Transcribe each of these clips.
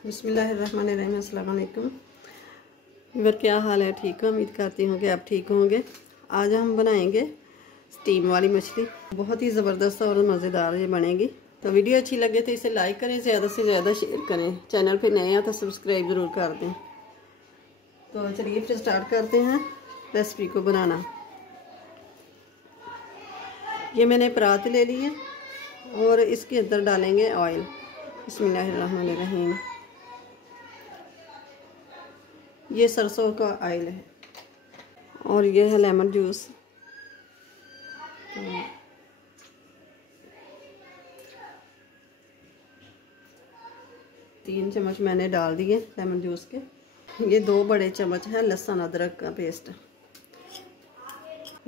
बिस्मिल्लाहिर्रहमानिर्रहीम। अस्सलाम वालेकुम। इवर क्या हाल है? ठीक है, उम्मीद करती हूँ कि आप ठीक होंगे। आज हम बनाएंगे स्टीम वाली मछली। बहुत ही ज़बरदस्त और मज़ेदार ये बनेगी। तो वीडियो अच्छी लगे तो इसे लाइक करें, ज़्यादा से ज़्यादा शेयर करें। चैनल पे नए हैं तो सब्सक्राइब ज़रूर कर दें। तो चलिए फिर स्टार्ट करते हैं रेसिपी को बनाना। ये मैंने परात ले ली है और इसके अंदर डालेंगे ऑयल। बिस्मिल्लाहिर्रहमानिर्रहीम। ये सरसों का ऑयल है और ये है लेमन जूस। तो 3 चम्मच मैंने डाल दिए लेमन जूस के। ये 2 बड़े चम्मच है लहसुन अदरक का पेस्ट।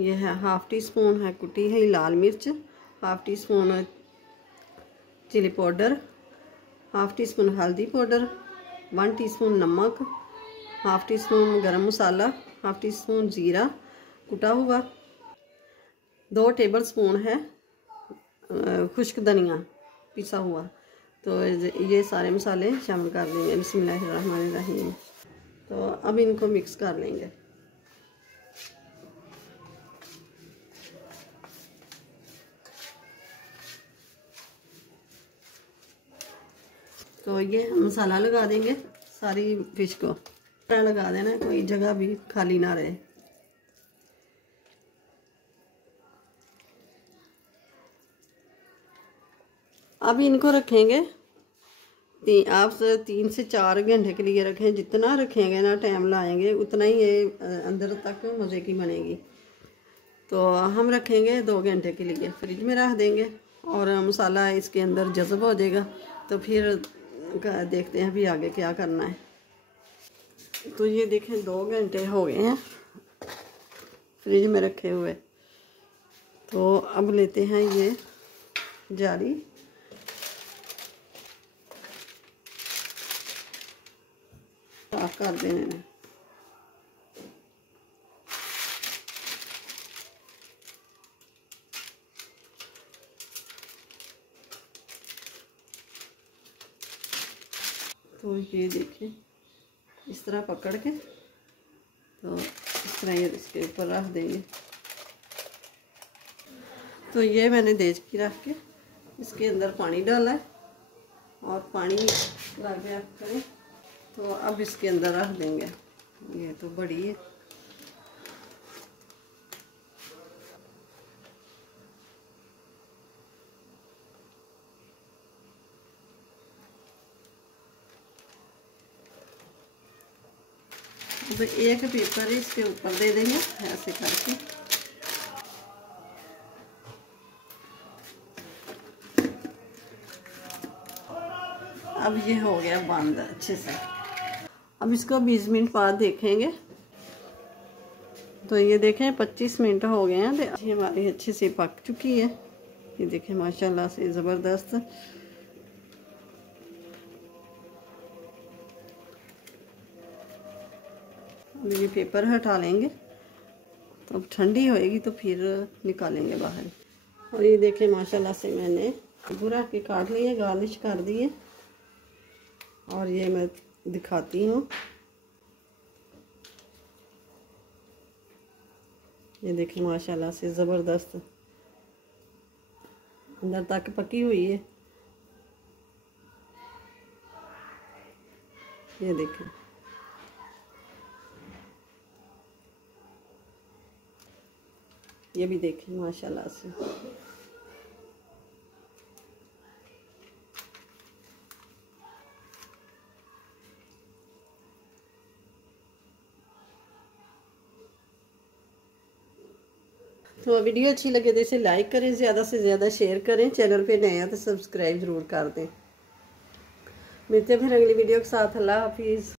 ये है 1/2 टी स्पून है कुटी है लाल मिर्च, 1/2 teaspoon chilli powder, 1/2 teaspoon हल्दी पाउडर, 1 टीस्पून नमक, 1/2 टी स्पून गरम मसाला, 1/2 टी स्पून ज़ीरा कुटा हुआ, 2 टेबल स्पून है खुश्क धनिया पिसा हुआ। तो ये सारे मसाले शामिल कर देंगे। बिस्मिल्लाहिर्रहमानिर्रहीम। तो अब इनको मिक्स कर लेंगे। तो ये हम मसाला लगा देंगे सारी फिश को लगा देना, कोई जगह भी खाली ना रहे। अब इनको रखेंगे आप 3 से 4 घंटे के लिए रखें। जितना रखेंगे ना टाइम लाएंगे उतना ही ये अंदर तक मज़े की बनेगी। तो हम रखेंगे 2 घंटे के लिए, फ्रिज में रख देंगे और मसाला इसके अंदर जज़ब हो जाएगा। तो फिर देखते हैं अभी आगे क्या करना है। तो ये देखें 2 घंटे हो गए हैं फ्रिज में रखे हुए। तो अब लेते हैं ये जाली, साफ कर देने। तो ये देखें इस तरह पकड़ के, तो इस तरह ये इसके ऊपर रख देंगे। तो ये मैंने देचकी रख के इसके अंदर पानी डाला है और पानी लग गया करें। तो अब इसके अंदर रख देंगे। ये तो बड़ी है। अब एक पेपर इसके ऊपर दे देंगे ऐसे करके। अब ये हो गया बंद अच्छे से। अब इसको 20 मिनट बाद देखेंगे। तो ये देखें 25 मिनट हो गए हैं। तो ये हमारी अच्छे से पक चुकी है। ये देखें माशाल्लाह से ज़बरदस्त। अब ये पेपर हटा लेंगे। तो अब ठंडी होएगी तो फिर निकालेंगे बाहर। और ये देखें माशाल्लाह से मैंने पूरा के काट लिए, गार्निश कर दिए। और ये मैं दिखाती हूँ। ये देखें माशाल्लाह से ज़बरदस्त अंदर तक पकी हुई है। ये देखें ये भी देखें माशाल्लाह से। तो वीडियो अच्छी लगे तो इसे लाइक करें, ज़्यादा से ज़्यादा शेयर करें। चैनल पे नए हैं तो सब्सक्राइब ज़रूर कर दें। मिलते हैं फिर अगली वीडियो के साथ। अल्लाह हाफिज़।